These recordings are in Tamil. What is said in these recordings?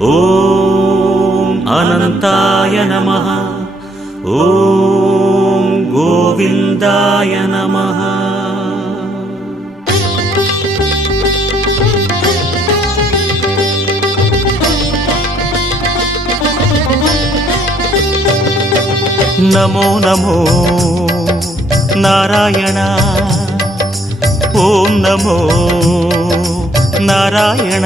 ॐ अनन्ताय नमः ॐ गोविन्दाय नमः नमो नमो नारायण ॐ नमो नारायण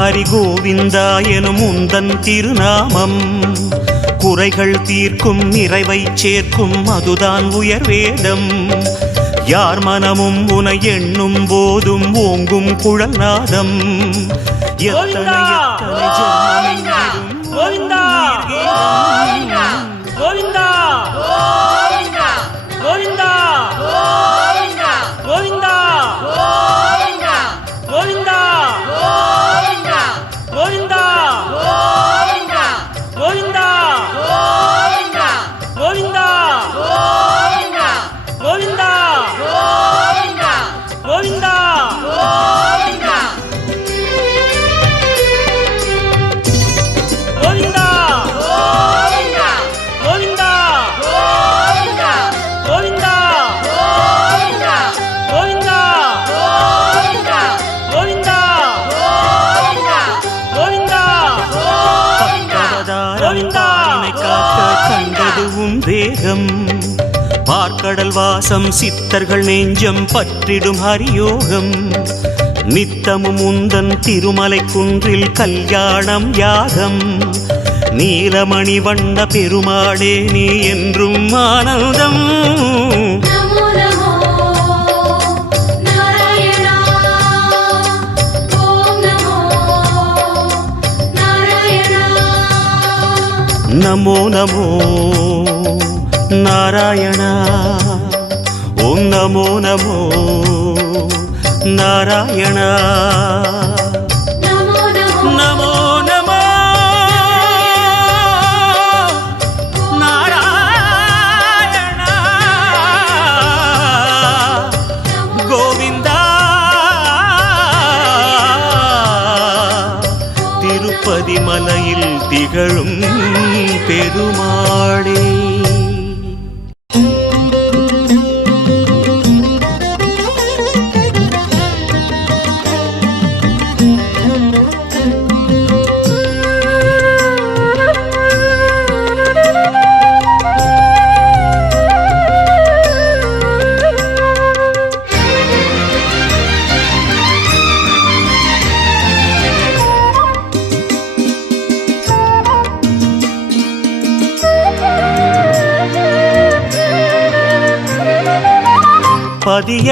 ஹரி கோவிந்தா எனும் உந்தன் திருநாமம். குறைகள் தீர்க்கும் நிறைவை சேர்க்கும் அதுதான் உயர் வேதம். யார் மனமும் உனை எண்ணும் போதும் ஓங்கும் குழல் நாதம். எத்தனை எத்தனை வாசம் சித்தர்கள் நெஞ்சம் பற்றிடும் ஹரியோகம். நித்தமும் உந்தன் திருமலை குன்றில் கல்யாணம் யாகம். நீலமணி வண்ண பெருமாளே நீ என்றும் ஆனந்தம். நமோ நமோ நாராயணா. నమో నమో నారాయణ.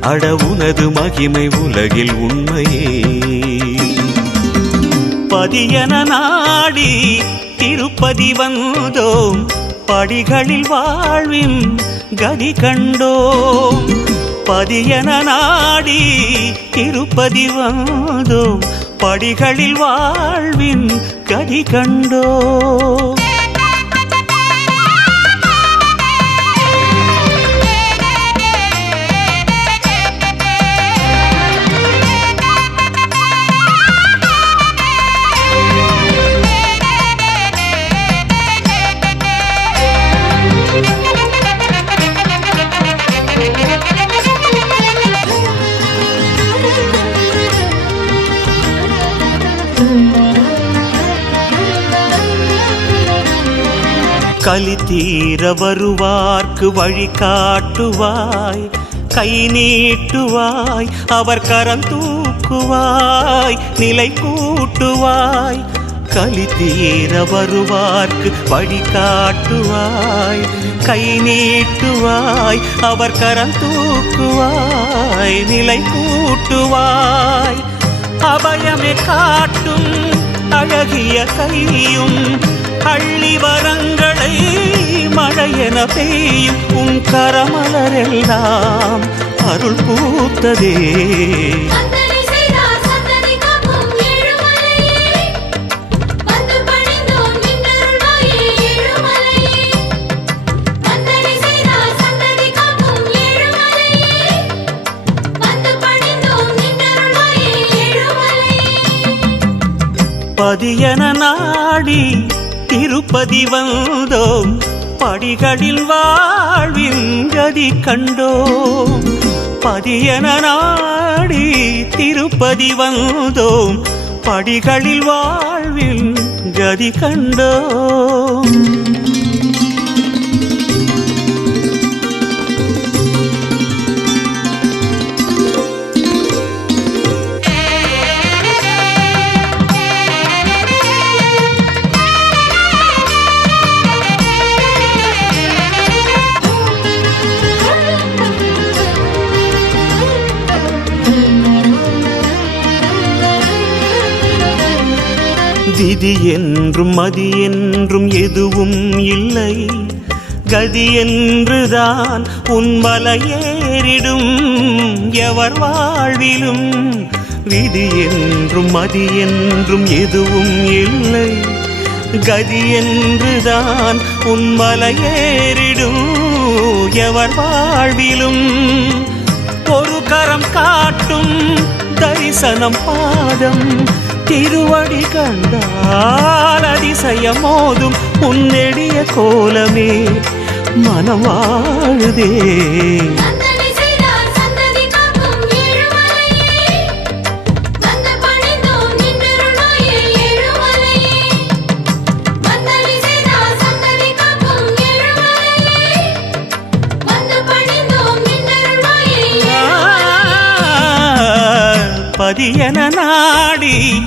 அட உனது மகிமை உலகில் உண்மையே. பதியன நாடி திருப்பதி வந்தோம் படிகளில் வாழ்வின் கதி கண்டோம். பதியன நாடி திருப்பதி வந்தோம் படிகளில் வாழ்வின் கதி கண்டோம். கலி தீர வருவார்க்கு வழி காட்டுவாய் கை நீட்டுவாய் அவர் கரம் தூக்குவாய் நிலை கூட்டுவாய் கலி தீர வருவார்க்கு வழி காட்டுவாய் கை நீட்டுவாய் அவர் கரம் தூக்குவாய் நிலை கூட்டுவாய். அபயமே காட்டும் அழகிய கையும் அள்ளி வரங்களை மழையென பெய்யும். உன் கரமலரெல்லாம் அருள் பூத்ததே. பதியன நாடி திருப்பதி வந்தோம். படிகளில் வாழ்வின் கதி கண்டோம். பதியன நாடி திருப்பதி வந்தோம். படிகளில் வாழ்வின் கதி கண்டோம். விதி என்றும் மதி என்றும் எதுவும் இல்லை. கதி என்றுதான் உன் மலையேறிடும் எவர் வாழ்விலும் விதி என்றும் மதி என்றும் எதுவும் இல்லை. கதி என்றுதான் உன் மலையேறிடும் எவர் வாழ்விலும் ஒரு கரம் காட்டும் தரிசனம் பாதம். திருவடி கண்டால் அதிசயம் மோதும் உன்னெடிய கோலமே. மனம் வாழுதே. பதியன நாடி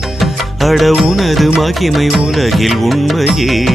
அட உனது மகிமை உலகில் உண்மையே.